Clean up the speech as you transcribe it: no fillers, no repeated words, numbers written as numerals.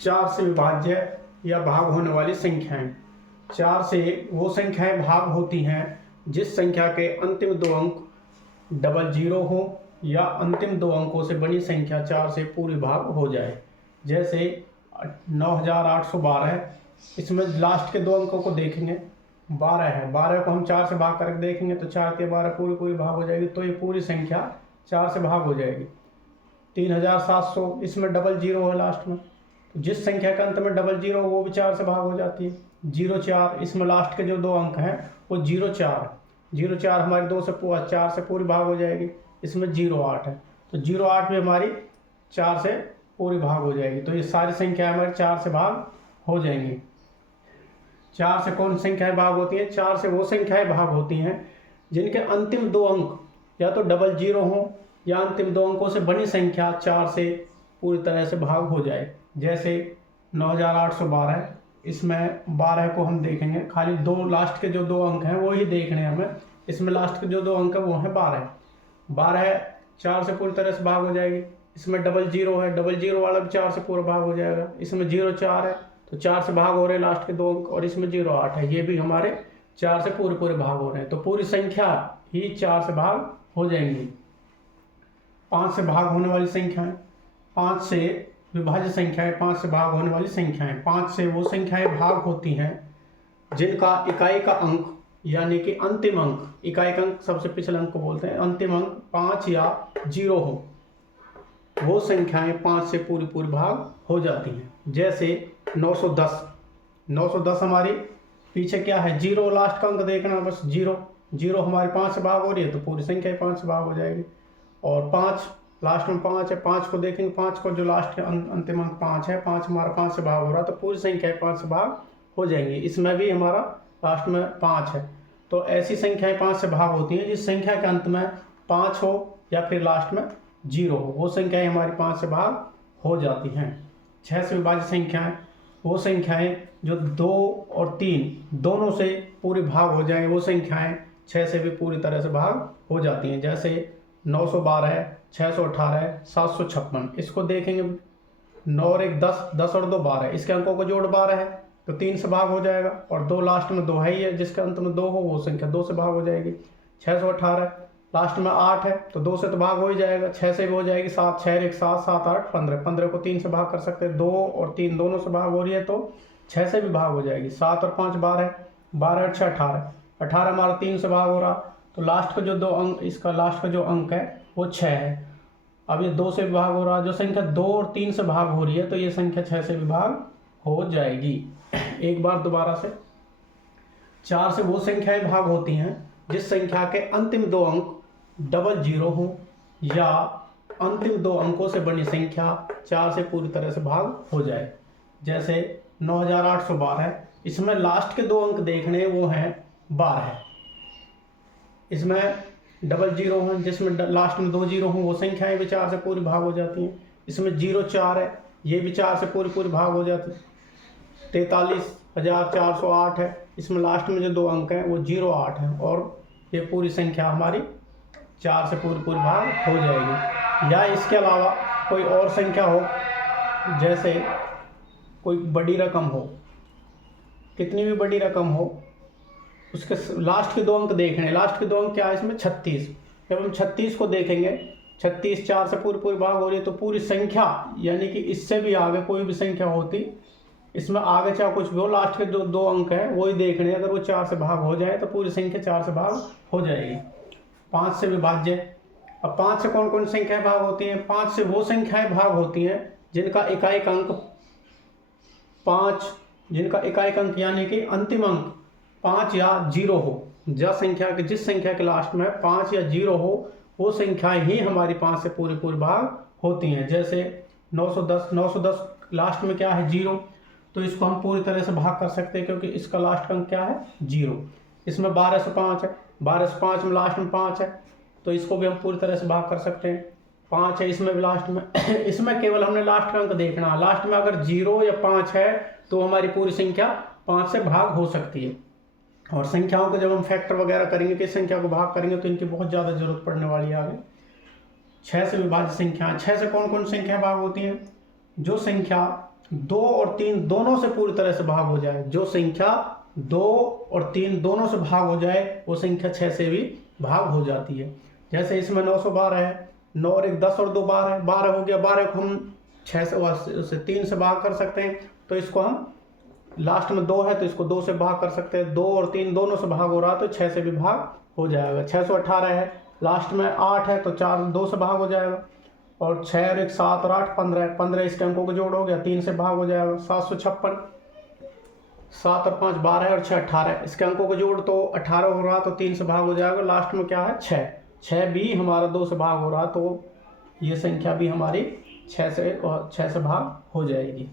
4 से विभाज्य या भाग होने वाली संख्याएं। 4 से वो संख्याएं भाग होती हैं जिस संख्या के अंतिम दो अंक डबल जीरो हो या अंतिम दो अंकों से बनी संख्या 4 से पूरी भाग हो जाए। जैसे 9812, इसमें लास्ट के दो अंकों को देखेंगे, 12 है, 12 को हम 4 से भाग करके देखेंगे तो 4 के 12 पूरी पूरी भाग हो जाएगी, तो ये पूरी संख्या 4 से भाग हो जाएगी। 3700, इसमें डबल जीरो है लास्ट में, तो जिस संख्या के अंत में डबल जीरो वो भी 4 से भाग हो जाती है। 04, इसमें लास्ट के जो दो अंक हैं वो 04 हमारी 2 से 4 से पूरी भाग हो जाएगी। इसमें 08 है, तो 08 भी हमारी 4 से पूरी भाग हो जाएगी। तो ये सारी संख्या हमारी 4 से भाग हो जाएंगी। 4 से कौन संख्याएं भाग होती हैं? 4 से वो संख्याएं भाग होती हैं जिनके अंतिम दो अंक या तो डबल जीरो हो या अंतिम दो अंकों से बनी संख्या 4 से पूरी तरह से भाग हो जाए। जैसे 9812, इसमें 12 को हम देखेंगे, खाली दो लास्ट के जो दो अंक हैं वो ही देखने हैं हमें। इसमें लास्ट के जो दो अंक है वो हैं 12 4 से पूरी तरह से भाग हो जाएगी। इसमें डबल जीरो है, डबल जीरो वाला भी 4 से पूरा भाग हो जाएगा। इसमें 04 है, तो 4 से भाग हो रहे हैं लास्ट के दो अंक, और इसमें 08 है, ये भी हमारे 4 से पूरे भाग हो रहे हैं। तो पूरी संख्या ही 4 से भाग हो जाएंगी। 5 से भाग होने वाली संख्याएं, 5 से विभाज्य संख्याएं, 5 से भाग होने वाली संख्याएं। 5 से वो संख्याएं भाग होती हैं जिनका इकाई का अंक यानी कि अंतिम अंक, इकाई का अंक सबसे पिछले अंक को बोलते हैं, अंतिम अंक 5 या 0 हो, वो संख्याएं 5 से पूरी भाग हो जाती हैं। जैसे 910 हमारी पीछे क्या है, 0 लास्ट का अंक देखना, बस 0 हमारी 5 से भाग हो रही है तो पूरी संख्या 5 से भाग हो जाएगी। और 5 लास्ट में 5 है, 5 को देखेंगे, 5 को जो लास्ट के अंतिम अंक 5 है, 5 हमारा 5 से भाग हो रहा है तो पूरी संख्या 5 से भाग हो जाएंगी। इसमें भी हमारा लास्ट में 5 है, तो ऐसी संख्याएं 5 से भाग होती हैं जिस संख्या के अंत में 5 हो या फिर लास्ट में 0 हो, वो संख्याएं हमारी 5 से भाग हो जाती हैं। 6 से विभाज्य संख्याएं, वो संख्याएं जो 2 और 3 दोनों से पूरी भाग हो जाएं, वो संख्याएं 6 से भी पूरी तरह से भाग हो जाती हैं। जैसे 912, 618, 756, इसको देखेंगे, 9 और 1 10, 10 और 2 12, इसके अंकों को जोड़ 12 है तो 3 से भाग हो जाएगा, और 2 लास्ट में 2 है ही है, जिसके अंत में 2 हो वो संख्या 2 से भाग हो जाएगी। 618 लास्ट में 8 है तो 2 से तो भाग हो ही जाएगा, 6 से भी हो जाएगी, 7 6 1 7 7 8 15, 15 को 3 से भाग कर सकते हैं, 2 और 3 दोनों से भाग हो रही है तो 6 से भी भाग हो जाएगी। 7 और 5 12, 12 और 6 18, 18 हमारा 3 से भाग हो रहा, तो लास्ट का जो दो अंक, इसका लास्ट का जो अंक है वो 6 है। अब ये 2 से भी भाग हो रहा है, जो संख्या 2 और 3 से भाग हो रही है तो ये संख्या 6 से भी भाग हो जाएगी। एक बार दोबारा से, 4 से वो संख्याएं भाग होती हैं जिस संख्या के अंतिम दो अंक डबल जीरो हो या अंतिम दो अंकों से बनी संख्या 4 से पूरी तरह से भाग हो जाए। जैसे 9812, इसमें लास्ट के दो अंक देखने वो हैं 12, इसमें डबल जीरो है, जिसमें लास्ट में 2 जीरो हो, वो संख्याएं भी 4 से पूरी भाग हो जाती हैं। इसमें 04 है, ये भी 4 से पूरी भाग हो जाती है। 43,408 है, इसमें लास्ट में जो दो अंक हैं वो 08 है, और ये पूरी संख्या हमारी 4 से पूरी भाग हो जाएगी। या इसके अलावा कोई और संख्या हो, जैसे कोई बड़ी रकम हो, कितनी भी बड़ी रकम हो, उसके लास्ट के दो अंक देखने, लास्ट के दो अंक क्या है इसमें 36, जब हम 36 को देखेंगे, 36 4 से पूरी भाग हो रही है तो पूरी संख्या यानी कि इससे भी आगे कोई भी संख्या होती, इसमें आगे चाहे कुछ भी हो, लास्ट के जो दो अंक हैं वही देखने, अगर वो 4 से भाग हो जाए तो पूरी संख्या 4 से भाग हो जाएगी। 5 से विभाज्य, अब 5 से कौन कौन संख्याएं भाग होती हैं? 5 से वो संख्याएं भाग होती हैं जिनका इकाई अंक 5, जिनका इकाई अंक यानी कि अंतिम अंक 5 या 0 हो, जिस संख्या के लास्ट में 5 या 0 हो, वो संख्याएं ही हमारी 5 से पूरी भाग होती हैं। जैसे 910 लास्ट में क्या है 0, तो इसको हम पूरी तरह से भाग कर सकते हैं क्योंकि इसका लास्ट अंक क्या है 0। इसमें 1205 है, 1205 में लास्ट में 5 है तो इसको भी हम पूरी तरह से भाग कर सकते हैं। 5 है इसमें भी लास्ट में इसमें केवल हमने लास्ट का अंक देखना, लास्ट में अगर 0 या 5 है तो हमारी पूरी संख्या 5 से भाग हो सकती है। और संख्याओं को जब हम फैक्टर वगैरह करेंगे, किस संख्या को भाग करेंगे तो इनकी बहुत ज़्यादा जरूरत पड़ने वाली है आगे। 6 से विभाज्य संख्या, 6 से कौन कौन संख्या भाग होती हैं? जो संख्या 2 और 3 दोनों से पूरी तरह से भाग हो जाए, जो संख्या 2 और 3 दोनों से भाग हो जाए वो संख्या 6 से भी भाग हो जाती है। जैसे इसमें 912 है, 9 और 1 10 और 2 12 है, 12 हो गया, 12 को हम 6 से 3 से भाग कर सकते हैं, तो इसको हम लास्ट में 2 है तो इसको 2 से भाग कर सकते हैं। 2 और 3 दोनों से भाग हो रहा है तो 6 से भी भाग हो जाएगा। 618 है, लास्ट में 8 है तो 4 2 से भाग हो जाएगा। और 6 और 1 7 और 8 15 है, 15 इसके अंकों को जोड़ हो गया, 3 से भाग हो जाएगा। 756, 7 और 5 12 है और 6 18 है, इसके अंकों को जोड़ तो 18 हो रहा तो 3 से भाग हो जाएगा। लास्ट में क्या है 6, 6 भी हमारा 2 से भाग हो रहा तो ये संख्या भी हमारी 6 से भाग हो जाएगी।